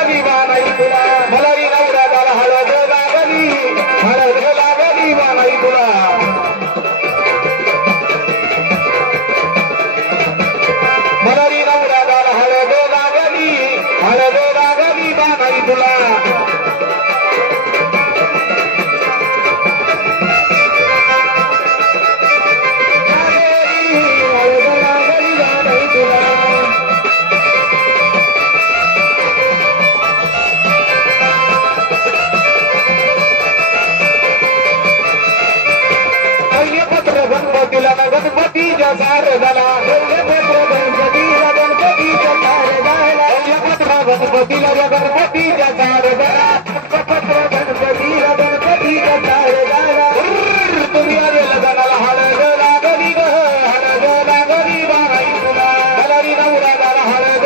लागली बानाई तुला मलारी नवरा झाला हळद लागली बानाई तुला मलारी नवरा झाला हळद लागली बानाई तुला गणपतीच्या शारदाला गणपतीला गणपतीच्या शारदाला गणपतीला गणपतीच्या शारदाला गणपतीला गणपतीच्या शारदाला तुम्ही लग्नाला हळद लागली बानाई तुला मलारी नवरा झाला हळद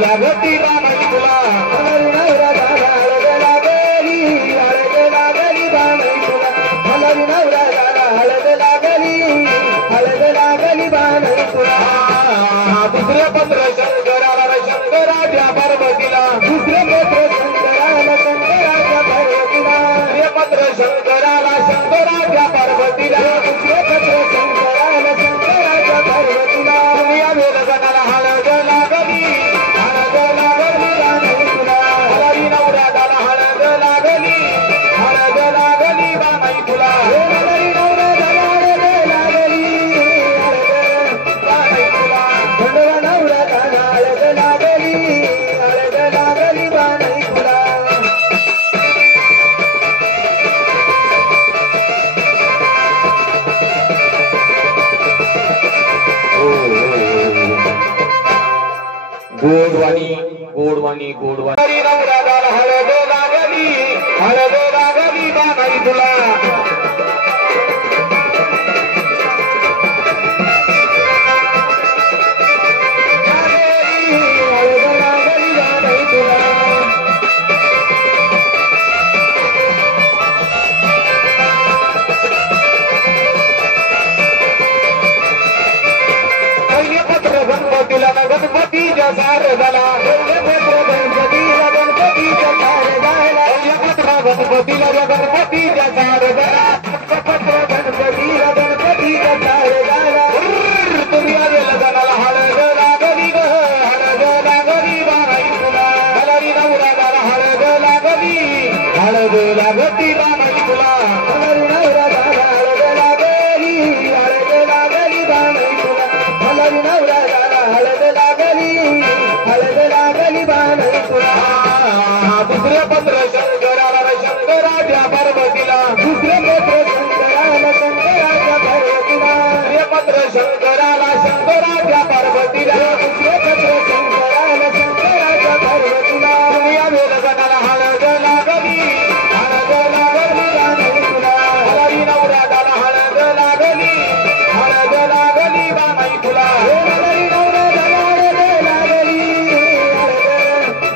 लागती बानाई तुला मलारी नवरा झाला हळद लागली बानाई तुला मलारी नवरा झाला हळद लागली बानाई तुला दुसरे पत्र शंकराच्या पार्वतीला दुसरे पत्र शंकराच्या पार्वतीला दुसरे पत्र शंकराच्या पार्वतीला दुसरे पत्र शंकराच्या पार्वतीला या वेलगणाला हळद लागली बानाई तुला मलारी नवरा झाला हळद लागली बानाई तुला मलारी नवरा झाला हळद लागली बानाई तुला खंडवा नवरा झाला हळद लागली बानाई तुला गोडवाणी मलारी नवरा झाला हळद लागली बानाई तुला गणपतीच्या शारदाला गणपतीला गणपतीच्या शारदाला गणपतीला गणपतीच्या शारदाला गणपतीला गणपतीच्या शारदाला तुम्ही लग्नाला हळद लागली बानाई तुला मलारी नवरा झाला हळद लागती बानाई तुला मलारी नवरा झाला हळद लागली बानाई तुला मलारी नवरा हळद लागली बानाई तुला दुसरे पत्र शंकराच्या पार्वतीला दुसरे पत्र शंकराच्या पार्वतीला दुसरे पत्र शंकराच्या पार्वतीला दुसरे पत्र शंकराच्या पार्वतीला या वेलगणाला हळद लागली बानाई तुला मलारी नवरा झाला हळद लागली बानाई तुला मलारी नवरा झाला हळद लागली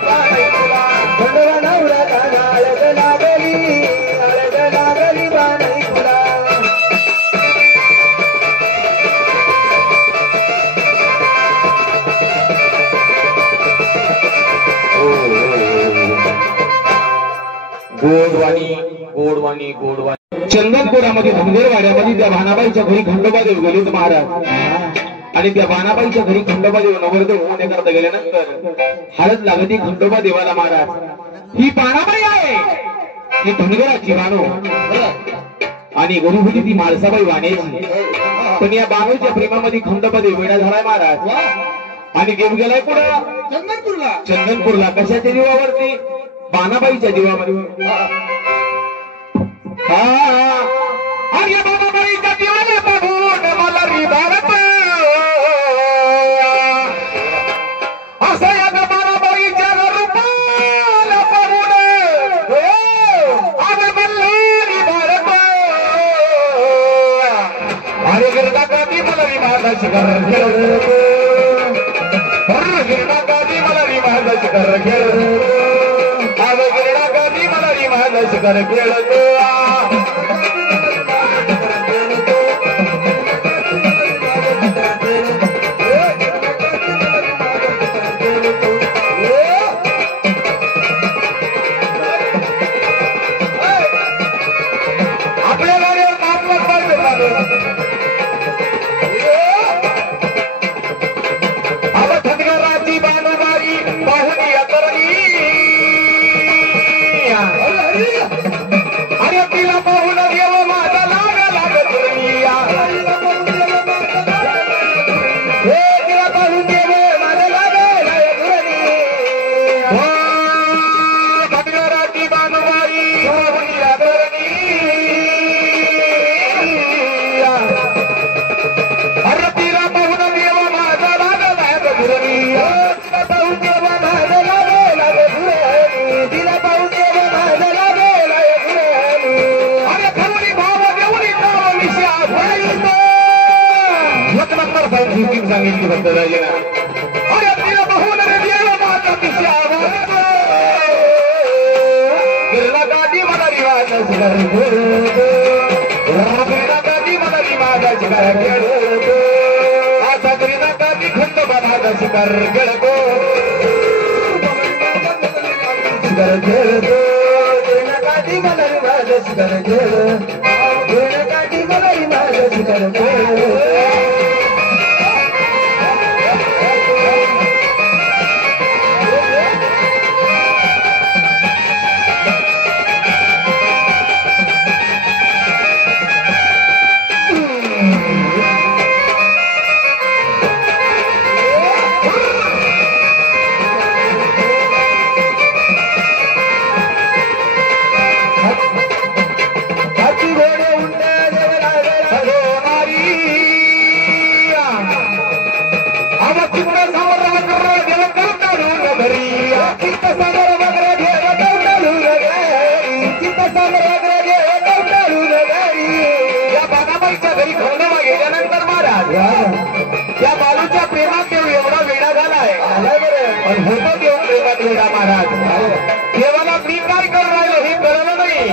बानाई तुला खंडवा नवरा झाला हळद लागली बानाई तुला गोडवाणी चंदनपुरामध्ये धनगरवाड्यामध्ये त्या भानाबाईच्या घरी खंडोबा देव गेलेत महाराज आणि त्या भानाबाईच्या घरी खंडोबा देव नवरदेव होण्याकरता गेल्यानंतर हळद लागती खंडोबा देवाला महाराज ही भानाबाई आहे ही धनगराची बानो आणि घरी होती ती माळसाबाई वाण्याची पण या बानूच्या प्रेमामध्ये खंडोबा देव वेडा झालाय महाराज आणि देव गेलाय पुढं चंदनपूरला कशाच्या जीवावरती बानाबाईच्या जीवामध्ये बानाबाईच्या जीवाला बघून मलारी भारत असं या बानाबाईच्या रूपाला बघून आज मल्हारी भारत अरे गिरडा कधी मलारी महाराज कर गिरडा कधी मलारी महाराज कर गिरडा कधी मलारी महाराज कर खेळतो पाहून या तरणी अरे तिला पाहून देव माझा लागला गजरनिया हे तिला पाहून देव माझा लागला गजरनिया भगराती बानुबाई पाहून या तरणी अरे तिला पाहून देव माझा लागला गजरनिया तिला पाहून देव माझा लागला गजरनिया तिला पाहून देव माझा लागला अरे खरुणी भाव देवणी नाव निशा भाईतो एक नंबर सांगितली फक्त राहिलेला अरे तिला पाहून रे देव माझा निशा भाईतो गिरला गादी मला रिवाज शिकार खेळतो गिरला गादी मला रिवाज शिकार खेळतो आता गिरला गादी खंड बनाचा शिकार खेळतो शिकार खेळतो गिरला गादी मला रिवाज शिकार खेळतो गिरला गादी मला रिवाज शिकार खेळतो या बालूच्या प्रेमात देव एवढा वेडा झालाय पण होतो देव प्रेमात वेडा महाराज देवाला मी काय करून राहिलो हे कळलं नाही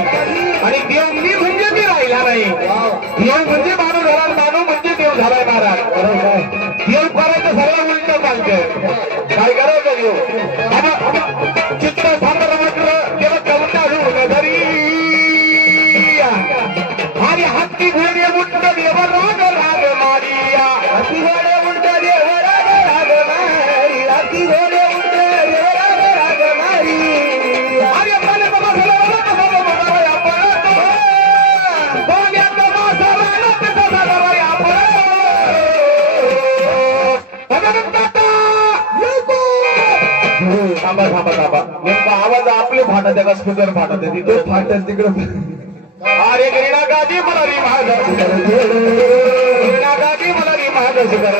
आणि देव मी म्हणजे मी राहिला नाही देव म्हणजे मानू झाला मानू म्हणजे देव झालाय महाराज देव करायचं सर्व उलट चालतं काय करायचं देव चित्र सादर म्हटलं देव कवटाळू नगरी आणि हत्ती घोडे मुट्ट देव राग राग मारिया हत्ती घोडे मुट्ट देव राग राग मारी हत्ती घोडे मुट्ट देव राग राग मारी अरे पाले बाबा झाला बाबा आपण पाण्यात मासाला नसता झाला आपण थांबा थांबा थांबा नेमका आवाज आपले फाटत आहे का स्पीकर फाटत आहे तिकडे फाटत तिकडे अरे गिरणा गादी मला री माझा गिरणा गादी मला री माझा शिकार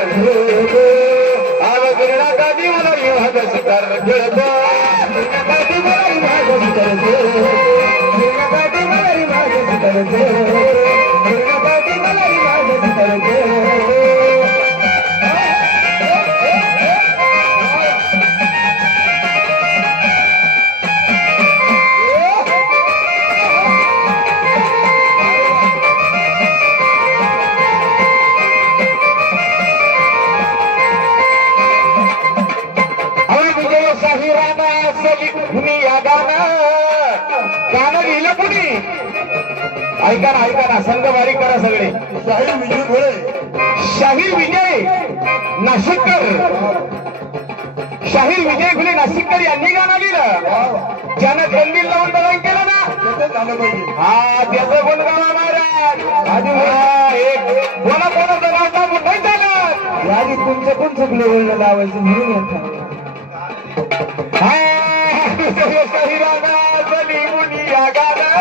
अरे गिरणा गादी मला री माझा शिकार खेळतो गिरणा गादी मला री माझा शिकार गिरणा गादी मला री माझा शिकार गिरणा गादी मला री माझा शिकार गाणं लिहिलं कुणी ऐका ना संघ बारीक करा सगळे शाहीर विजय नाशिककर शाहीर विजय फुले नाशिककर यांनी गाणं लिहिलं ज्यानं कंदील लावून दळण केलं ना हा त्याचं गुण गावा महाराज कोणा कोणाचं गावता मोठं झालं यादी तुमचं कोण चुकलं बोलणं लावायचं म्हणून येत शरीराली मुनिया गाणं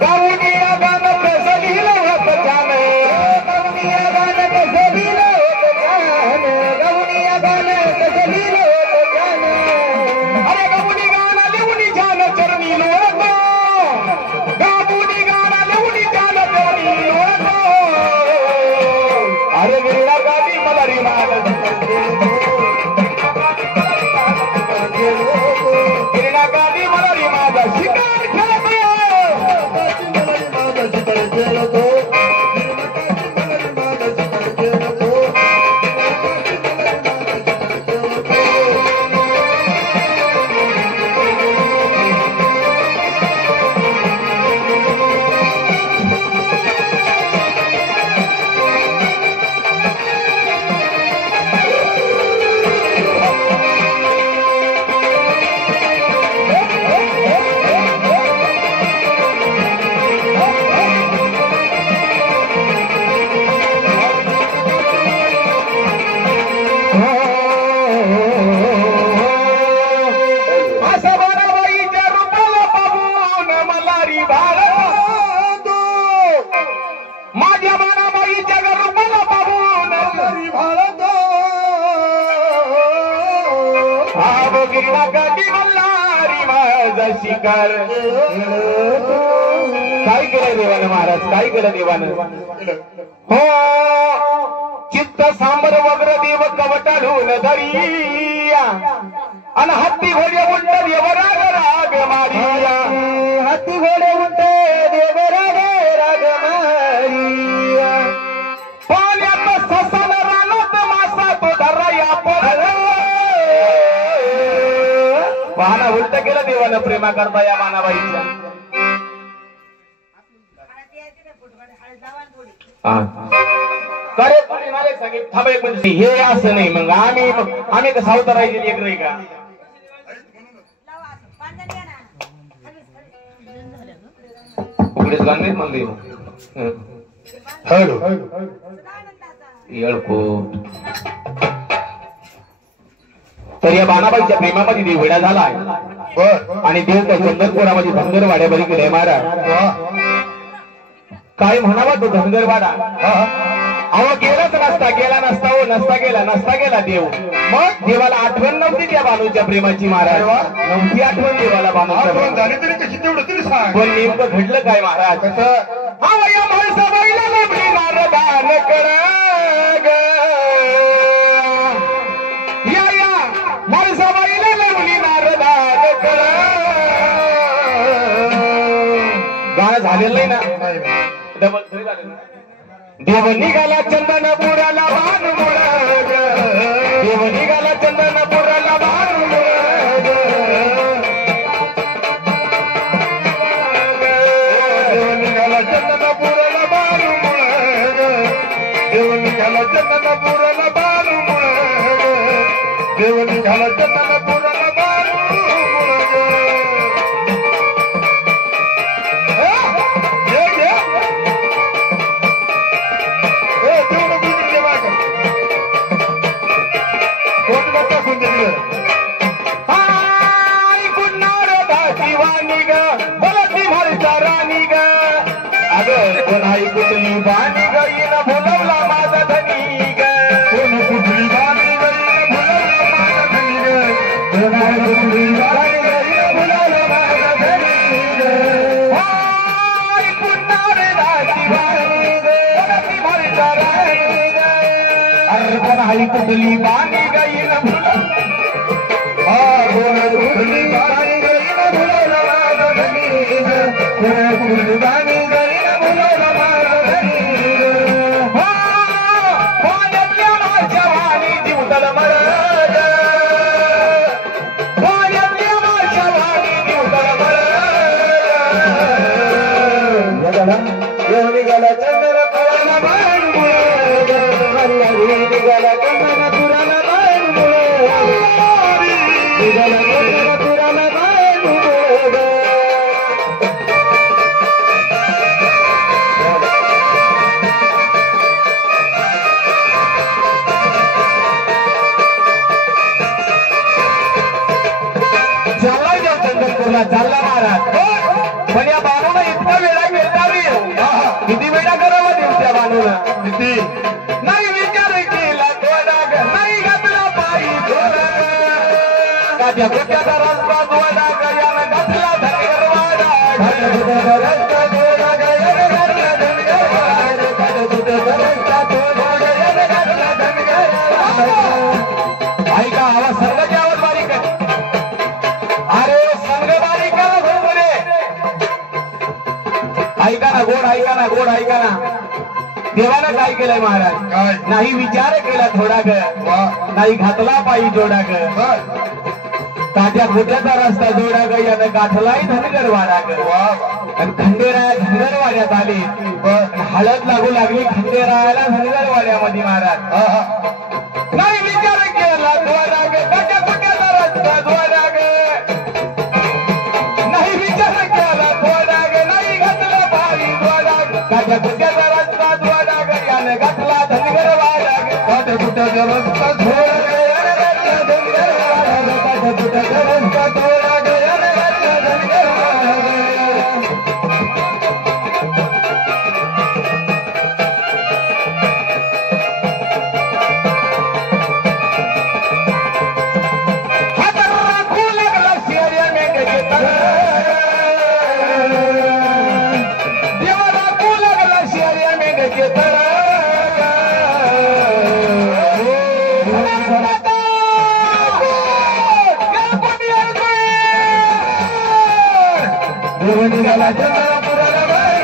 गावनिया गाणं कसं लिहिलं होतं त्यानं गावनिया गाणं कसं लिहिलं होतं त्यानं गावनिया गाणं कसं लिहिलं होतं त्यानं अरे गावनी गाणं लिहून छान चरणी लोळतो गावनी गाणं लिहून छान चरणी लोळतो अरे गिरणा गादी मला री माझा गिरणा गादी मला री माझा शिकार खेळतो गिरवा कधी मल्हारी माझा शिकार काय केलं देवानं महाराज काय केलं देवानं हो चित्त सांबर वग्र देव कवटालून धरिया अन हत्ती घोडे उंट देवराग राग मारिया हत्ती घोडे उंट देवराग राग मारिया पाण्यात ससन रानात मासा तो धराया पडल वाहना उलट केलं देवानं प्रेमा करता या मानाबाईच्या करे तुम्ही मला सांगितलं थांबा एक म्हणजे हे असं नाही मग आम्ही कसं अवतारायचे एक नाही का उघडेच गाणे म्हणले येळको तर या बाणाबाईच्या प्रेमामध्ये देव वेडा झालाय आणि देव त्या चंदनपुरामध्ये धनगरवाड्यामध्ये गेले महाराज काय म्हणावा तो धनगरवाडा अहो गेलाच नसता गेला देव मग देवाला आठवण नव्हती त्या बानूच्या प्रेमाची महाराज नव्हती आठवण देवाला बानूच्या झाली तरी कशी तेवढं तरी सांग पण नेमकं घडलं काय महाराज गाणं झालेलं नाही ना डबल थोडी झालं ना देव निघाला चंदनपुराला भान मुळग देव निघाला चंदनपुराला भान मुळग देव निघाला चंदनपुराला भान मुळग देव निघाला चंदनपुराला भान मुळग देव निघाला चंदनपुराला भान मुळग कुठली बाणी गईन भुलवला माझा धनी ग कुठली बाणी गईन भुलवला माझा धनी ग कुठली बाणी गईन भुलवला माझा धनी ग पुन्हा शिवानी ग भरता राणी ग अरे कोणाही कुठली बाणी गईन कुठली बाणी गईन भुलवला माझा धनी ग कुठली बाणी गईन भुलवला चालला महाराज पण या बानूला इतका वेळा भेटावी किती वेळा करावा देऊ त्या बानूला किती नाही विचार केला थोडाग नाही घातला पायी काच्या कोट्याचा रस्ता थोडाग यानं घातला धनगरवाडा रस्ता थोडाग यानं घातला धनगरवाडा रस्ता थोडाग यानं घातला धनगरवाडा ऐका आवाज सर्वांच्या आवाज बारीक आहे अरे गोड ऐका ना देवानं काय केलंय महाराज नाही विचार केला थोडा ग नाही घातला पायी जोडा ग काट्या खोट्याचा रस्ता जोडा ग यानं गाठलाही धनगरवाडा ग आणि खंडेराया धनगरवाड्यात आले हळद लागू लागली खंडेरायाला धनगरवाड्यामध्ये महाराज नाही विचार केला थोडा ग काट्या खोट्याचा रस्ता जोडा ग नाही विचार केला थोडा ग नाही घातला पायी जोडा काट्या खोट्याचा रस्ता जोडा ग यानं गाठला धनगरवाडा ग काट्या खोट्याचा रस्ता जोडा देव निघाला चंद्रपुराला बाई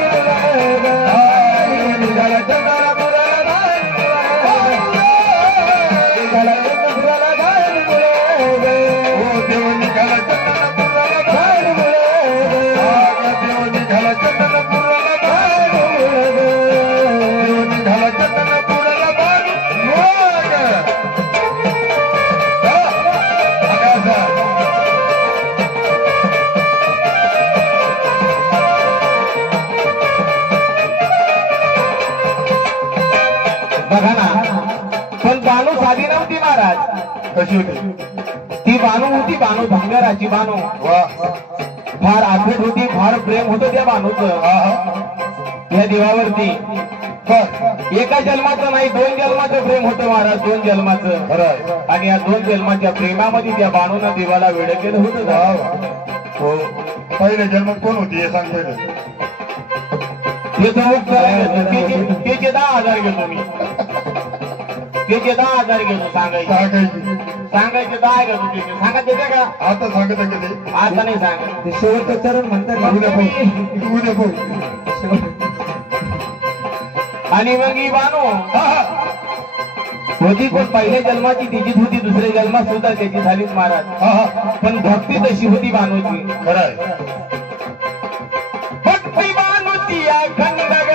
निघाला चंद्रपुराला बाई निघाला चंद्रपुराला बाई ओ देव निघाला चंद्रपुराला बाई देव निघाला चंद्रपुराला बाई देव निघाला चंद्रपुराला बाई बघा ना, पण बानू साधी नव्हती महाराज. कशी होती ती बानू होती, बानू भांगराची बानू. फार आठवण होती, फार प्रेम होतं त्या बानूचं या देवावरती. एका जन्माचं नाही, 2 जन्माचं प्रेम होतं महाराज, 2 जन्माचं. आणि या 2 जन्माच्या प्रेमामध्ये त्या बाणूनं देवाला वेड केलं होतं. पहिले जन्मात कोण होती हे सांग पहिले. त्याचे 10,000 घेतो मी. त्याचे 10,000 घेतो. सांगायचे 10 घेतो. त्याचे सांगायचे का आता सांगत कधी आता नाही सांगत. शेवटचं चरण म्हणतात. आणि मग ही बानू होती, पण पहिल्या जन्माची तिचीच होती, दुसऱ्या जन्मात सुद्धा त्याची झालीच महाराज. पण भक्ती तशी होती बानूची. भक्ती बानूची अखंडग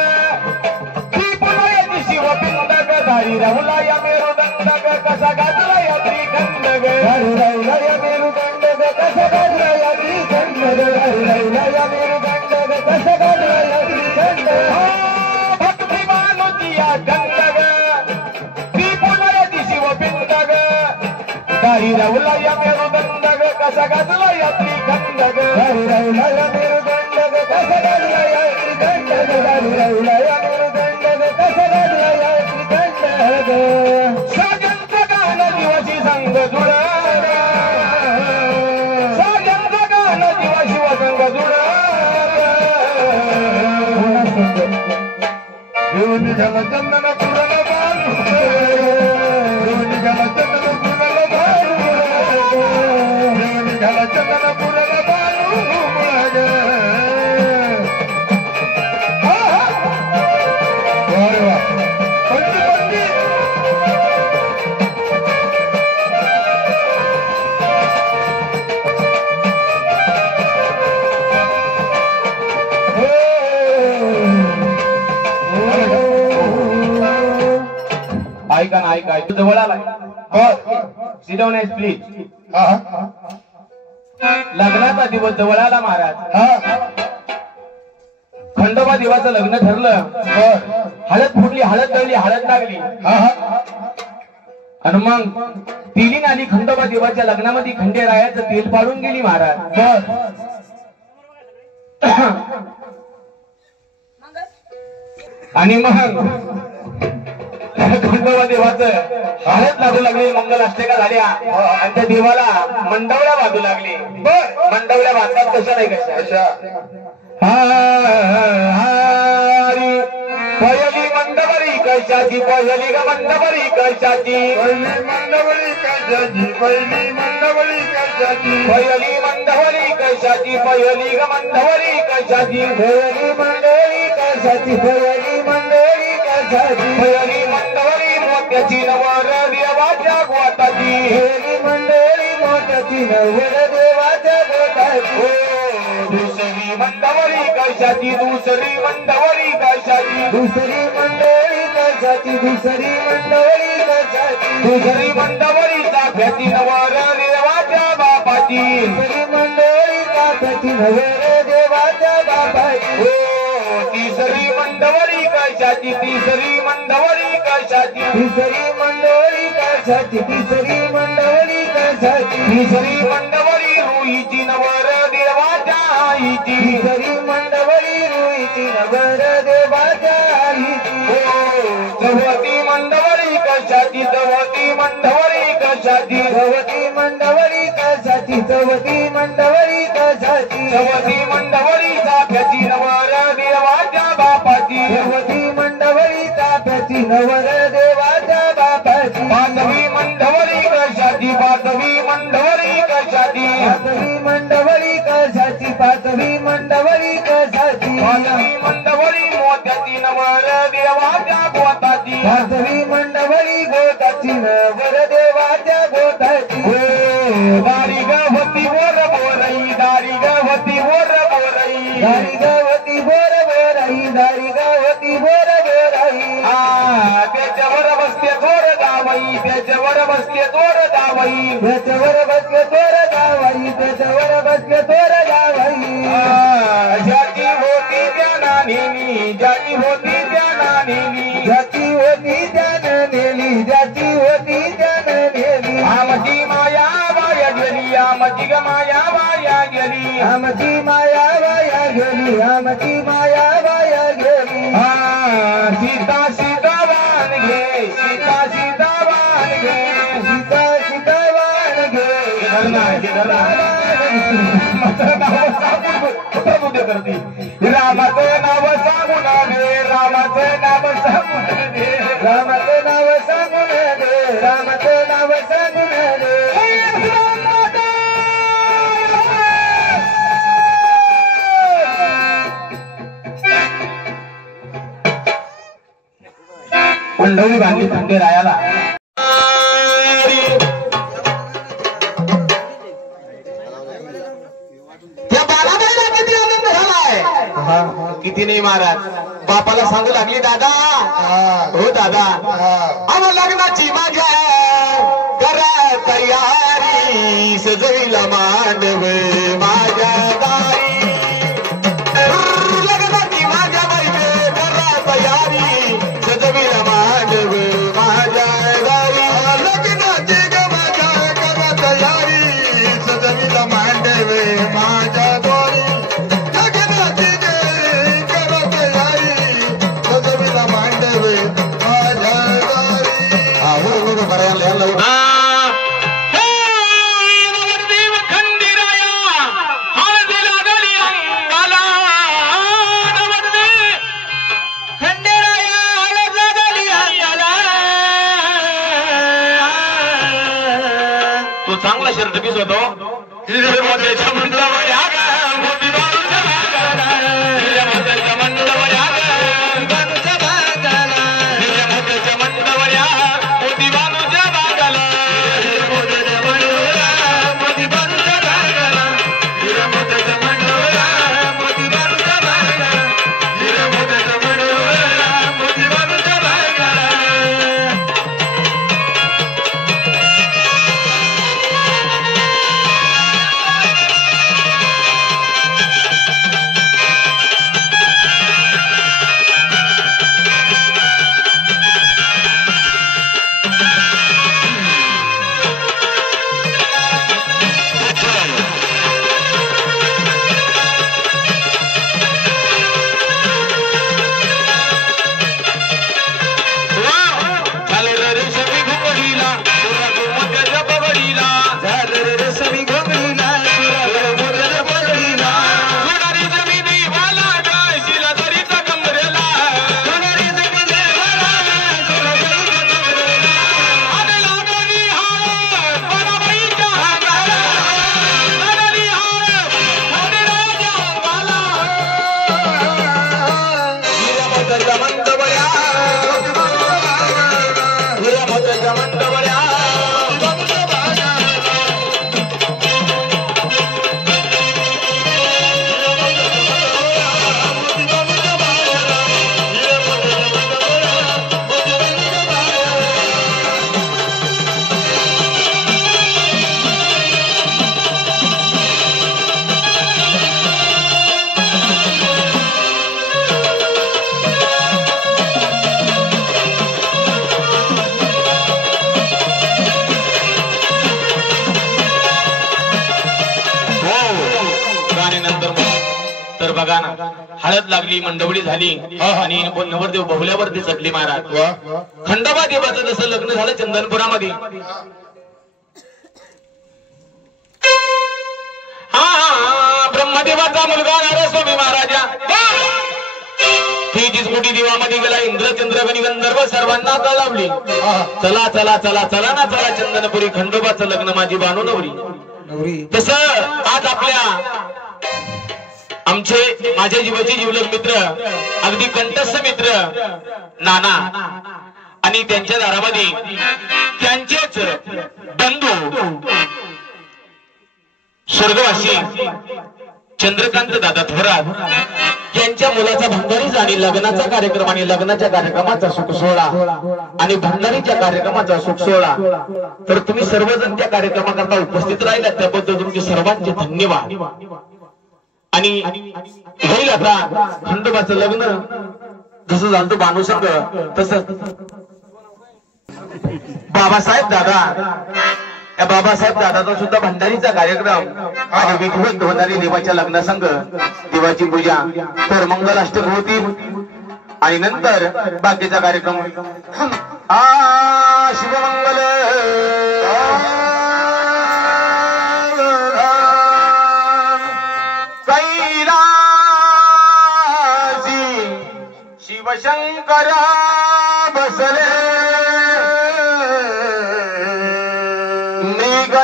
ती पुनयाची शिवपिंडग धारी राहुला या मेरुदंडग कसा गाजला या त्रिखंडग धारी राहुला या मेरुदंडग कसा गाजला या त्रिखंडग धारी राहुला या मेरुदंडग कसा गाजला या त्रिखंडग भक्ती बानूची अखंडग ती पुनयाची शिवपिंडग धारी राहुला या मेरुदंडग कसा गाजला या त्रिखंडग धारी राहुला या मेरुदंडग कसा गाजला या त्रिखंडग धारी राहुला या मेरुदंडग कसा गाजला या त्रिखंडग साजंत गान दिवशी संग जुळ साजंत गान दिवा शिव संग जुळ देव निघाला चंदनपुराला बाणू देव निघाला चंदनपुराला बाणू देव निघाला चंदनपुराला बाणू अरे वा पंची पंची ऐका ना, ऐका जवळ आलाय. Sit down please. लग्नाचा दिवस जवळ आला महाराज. खंडोबा देवाचं लग्न ठरलं. हळद फुटली, हळद दळली, हळद लागली. आणि मग तिली आली खंडोबा देवाच्या लग्नामध्ये खंडेरायाचं तेल पाडून गेली महाराज. आणि मग खंडोबा देवाचं हळद लागू लागली, मंगलाष्टका झाल्या आणि त्या देवाला मंडवल्या बांधू लागली. मंडवल्या बांधतात कशा नाही कशा. पहिली मंडवरी कशाची, पहिली ग मंडवरी कशाची, पहिली मंडवली कशाची, पहिली मंडवली कशाची, पहिली मंडवरी कशाची, पहिली ग मंडवरी कशाची, पहिली मंडवरी कशाची, पहिली मंडवरी कशाची, पहिली मंडवरी मोत्याची नवर देवाच्या गोताची, पहिली मंडवरी मोत्याची नवर देवाच्या गोताची. दुसरी मंडवरी कशाची, दुसरी मंडवरी कशाची, दुसरी मंडवरी कशाची, दुसरी मंडवरी कशाची, दुसरी मंडवरी चाफ्याची नवर देवाच्या बापाची, दुसरी मंडवरी चाफ्याची नवर देवाच्या बापाची. तिसरी मंडवरी कशाची, तिसरी मंडवरी कशाची, तिसरी मंडवरी कशाची, तिसरी मंडवरी कशाची, तिसरी मंडवरी रुईची नवर देवाच्या आईची, तिसरी मंडवरी रुईची नवर देवाच्या आईची. चौथी मंडवरी कशाची, चौथी मंडवरी कशाची, चौथी मंडवरी कशाची, चौथी मंडवरी कशाची, चौथी मंडवरी चाफ्याची नवर देवाच्या बापाची, चौथी मंडवरी चाफ्याची नवर देवाच्या बापाची. पाचवी मंडवरी कशाची, पाचवी मंडवरी कशाची, पाचवी मंडवरी कशाची, पाचवी मंडवरी वासवी मंडवळी गोताची नवर देवाच्या गोताची दारी गवती बोर बोरई दारी गवती बोर बोरई दारी गावती बोर बोराई दारी गावती बोर बोराई त्याच्यावर बसते थोर दावाई त्याच्यावर बसते थोर दावाई त्याच्यावर बसले तोर गावाई त्याच्यावर बसले तोर गावाई ज्याची होती त्या नानीनी ज्याची होती त्या नानीनी ज्याची होती त्यानं नेली ज्याची होती त्यानं नेली आमची माया वाया गेली आमची ग माया वाया गेली आमची माया वाया गेली आमची माया वाया गेली सीता सीता वाण घे सीता सीता वाण घे सीता सीता वाण घे रामाचं नाव सांगून दे रामाचं नाव सांगून दे रामाचं नाव सांगून दे रामाचं नाव सांगून दे मंडळी बांधली थंडे रायाला त्या बालाबाईला किती आनंद झालाय किती नाही महाराज बापाला सांगू लागली दादा हो दादा आम्हा लग्नाची माझ्या करा तयारी सजविला मांडव माझ्या दारी लग्नाची माझ्या बाईचे करा तयारी सजविला मांडव माझ्या दारी लग्नाची ग माझ्या करा तयारी सजविला मांडव माझ्या दोरी लग्नाची ग करा तयारी सजविला मांडव माझ्या दोरी करायला तो चांगला शर्ट पीस होतो तर बघा ना हळद लागली मंडवळी झाली आणि नवरदेव बहुल्यावरती चढली महाराज खंडोबा देवाचं जसं लग्न झालं चंदनपुरामध्ये ब्रह्मदेवाचा मुलगा नारस्वामी महाराजा ही जी मोठी देवामध्ये गेला इंद्रचंद्र गणी गंधर्व सर्वांना कळवली चला चला चला चला ना चला चंदनपुरी खंडोबाचं लग्न माझी बानू नवरी तसं आज आपल्या आमचे माझ्या जीवाचे जीवलग मित्र अगदी कंठस्थ मित्र नाना आणि त्यांच्या दारामध्ये त्यांचेच बंधू स्वर्गवासी चंद्रकांत दादा थोरात यांच्या मुलाचा भंडारीचा आणि लग्नाचा कार्यक्रम आणि लग्नाच्या कार्यक्रमाचा सुख सोहळा आणि भंडारीच्या कार्यक्रमाचा सुख सोहळा। तर तुम्ही सर्वजण त्या कार्यक्रमाकरता उपस्थित राहिला त्याबद्दल तुमचे सर्वांचे धन्यवाद। आणि होईल आता खंडोबाचं लग्न जसं झालं भानुसंग तसं बाबासाहेब दादा या बाबासाहेब दादाचा सुद्धा भंडारीचा कार्यक्रम आणि विधिवत होणारी देवाच्या लग्नासंग देवाची पूजा तर मंगलाष्टक होती आणि नंतर बाकीचा कार्यक्रम शिवमंगल कैलासी शिवशंकर बसले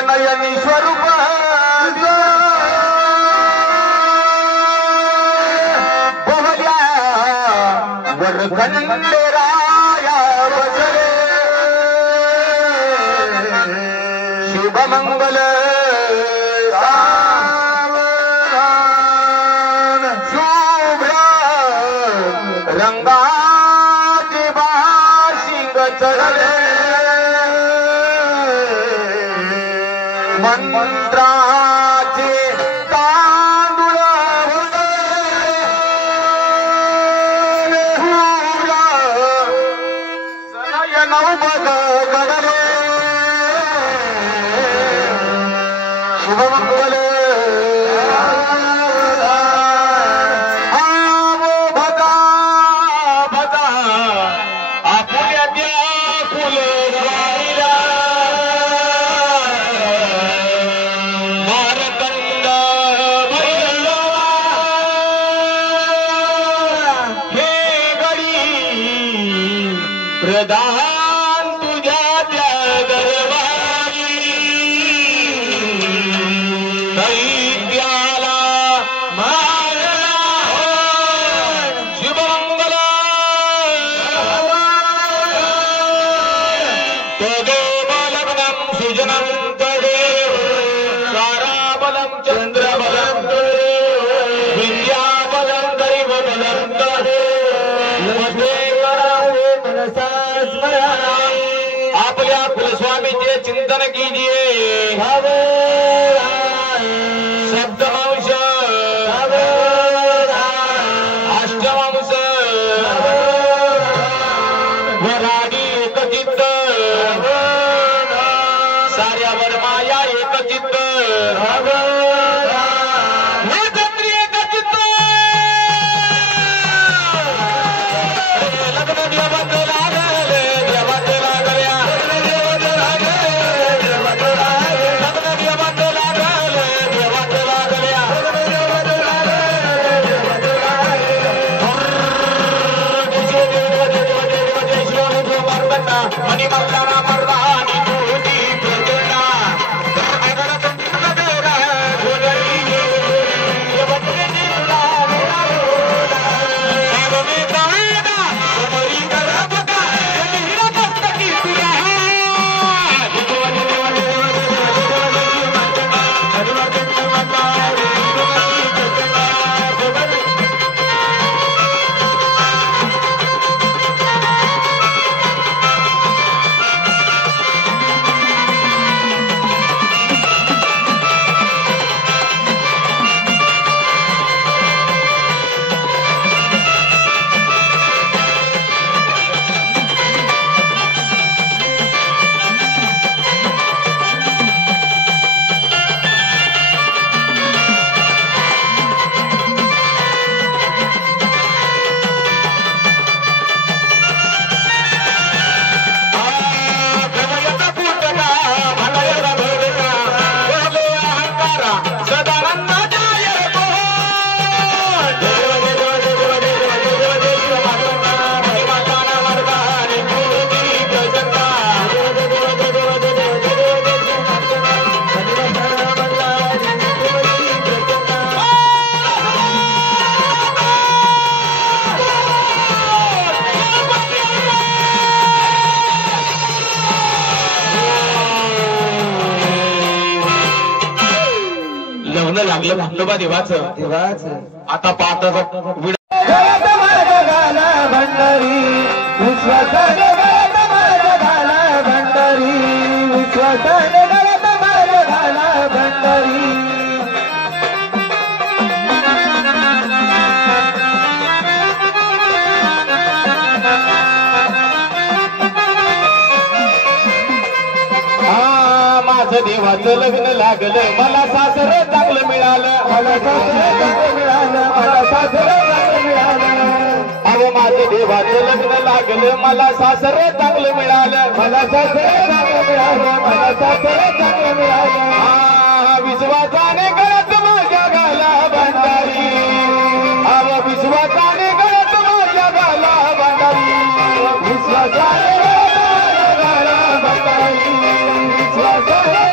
नयनी स्वरूप बोहल्या वरखंडेराया बसले शुभमंगल शुभ्र रंगाचे बाशिंग चढले मंत्राचे तांदूळ सनयन बघ गडले शुभमंगल भदा भदा आपुल्या त्या फुल प्रधान तुझ्या त्या दरबारी दैत्याला मारला शुभमंगल तदेव लग्नं सुजनं तदेव ताराबलं चंद्रबलं विद्याबलं दैवबलं आपल्या कुलस्वामीचे चिंतन कीजिए सप्तमांश अष्टमांश वराडी एकचित्त साऱ्या वर्माया एकचित्त लग्न लागलं खंडोबा देवाचं आता पाहता भंडारी विश्वासाने भंडारी विश्वासाने भंडारी देवाचं लग्न लागलं मला सासर चांगलं मिळालं मला सासर चांगलं मिळालं मला सासर चांगलं मिळालं अहो माझं देवाचं लग्न लागलं मला सासर चांगलं मिळालं मला सासर चांगलं मिळालं मला सासर चांगलं मिळालं विश्वासाने गळत माझ्या गाला भंडारी अहो विश्वासाने गळत माझ्या गाला भंडारी विश्वासाने गळत माझ्या गाला भंडारी विश्वासाने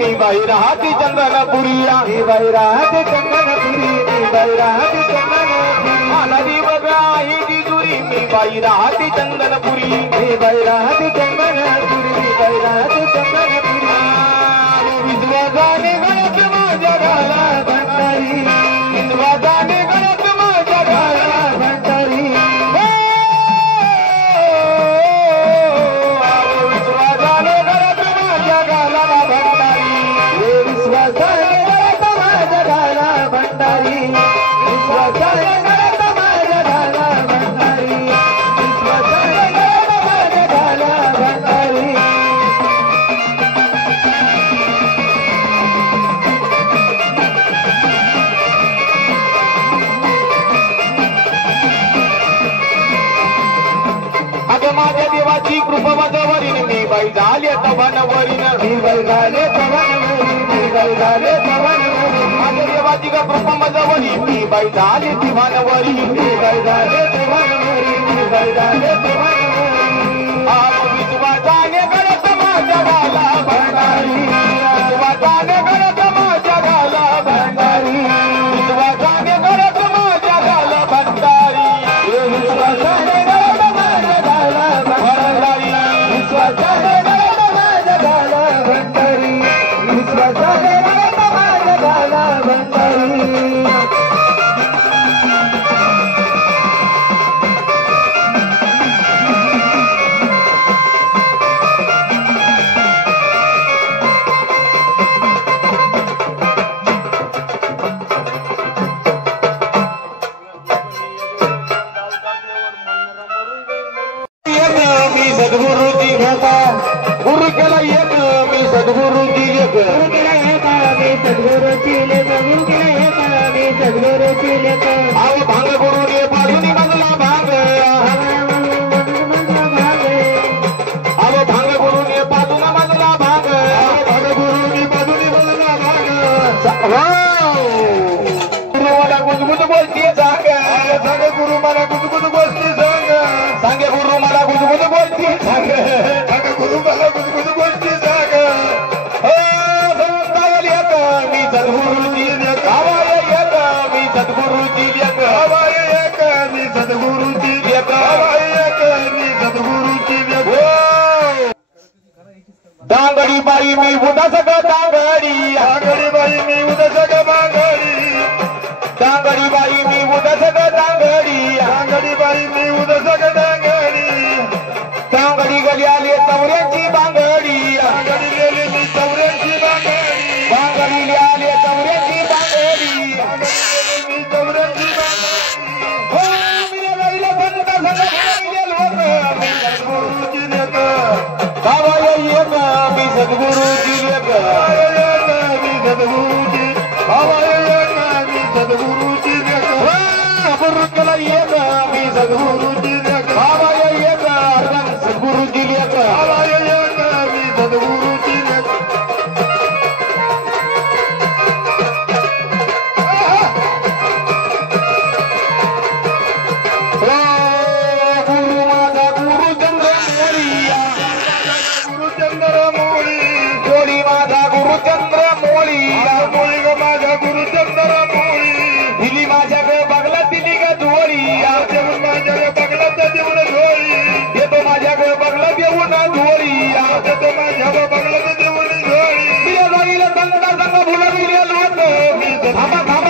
मी बाई राहती चंदनपुरी मी बाई राहते चंदनपुरी मी बाई राहते चंदनपुरी नदी बघ आहे जिजुरी मी बाई राहती चंदनपुरी मी बाई राहते चंदनपुरी मी बाई राहते चंदनपुरी विश्वासाने गळत माझ्या गाला भंडारी विश्वासाने गळत माझ्या गाला भंडारी विश्वासाने गळत माझ्या गाला भंडारी विश्वासाने गळत माझ्या गाला भंडारी विश्वासाने गळत माझ्या गाला भंडारी विश्वासाने गळत माझ्या गाला भंडारी अगं माझ्या देवाची कृपा माझ्यावरील मी बाई झाले तवानवरीन मी बाई झाले तवानवरी मी बाई झाले तवानवरी माझ्या देवाची का कृपा माझ्यावरी मी बाई झाले दिवानवरी मी बाई झाले तवानवरी मी बाई झाले तवानवरी विश्वासाने गळत माझ्या गाला भंडारी विश्वासाने गळत माझ्या गाला भंडारी विश्वासाने गळत माझ्या गाला भंडारी विश्वासाने गळत माझ्या गाला भंडारी विश्वासाने गळत माझ्या गाला भंडारी विश्वासाने गळत माझ्या गाला भंडारी मी सद्गुरुजी गुरु केला एक मी सद्गुरुजी एक गुरु केला एक मी सद्गुरुची लेख गुरु केला एक मी सद्गुरुची लेख अहो भांग गुरुने बाजूनी मजला भांग अहो भांग गुरुने बाजूला मजला भांग भांग गुरुनी बाजूनी मजला भांग गुरु मला गुजगुज बोलती सांग सांग गुरु मला गुजगुज गोष्टी सांग सांगे गुरु मला गुजगुज बोलती सांग सांग गुरु मला गुजगुज गोष्टी सांग मी सद्गुरुजी आवाय एक मी सद्गुरुजी एक आवाय एक मी सद्गुरुची एक आवाय एक मी सद्गुरुची दांगडी बाई मी उदा सगळं दांगडी आगडी बाई मी उद्या सगळं बांगडी दांगडी बाई मी उदा सगळं दांगडी आगडी बाई मी उद्या सगळं दांगडी दांगडी गली आली चौऱ्यांची बांगडी आगडी गेली मी चौऱ्यांची बांगडी बांगडी आली चौऱ्यांची बांगडी आगडी गेली मी चौऱ्यांची बांगडी हो मी राहिला बंद सगळं मी सद्गुरुची लेख बाबा एक मी सद्गुरुजी एक मी सद्गुरुची आवाय एक मी सद्गुरुची लेख गुरु केला एक मी सद्गुरुची लेख बाबा एक सद्गुरुजी एक आवाय एक मी सद्गुरुची लेख गुरु माझा गुरु चंद्र मोरिया गुरुचंद्र मोळी जोडी माझा गुरुचंद्र मोळी मोळी ग माझा गुरुचंद्र मोळी दिली माझ्या ग बगला दिली ग जोडी माझ्या ग बगला देऊन जोडी येतो माझ्या ग बगला देऊन जोडी येतो माझ्या ग बगला देऊन जोडी जाईल संग संग भुलविले लोक थांबा थांबा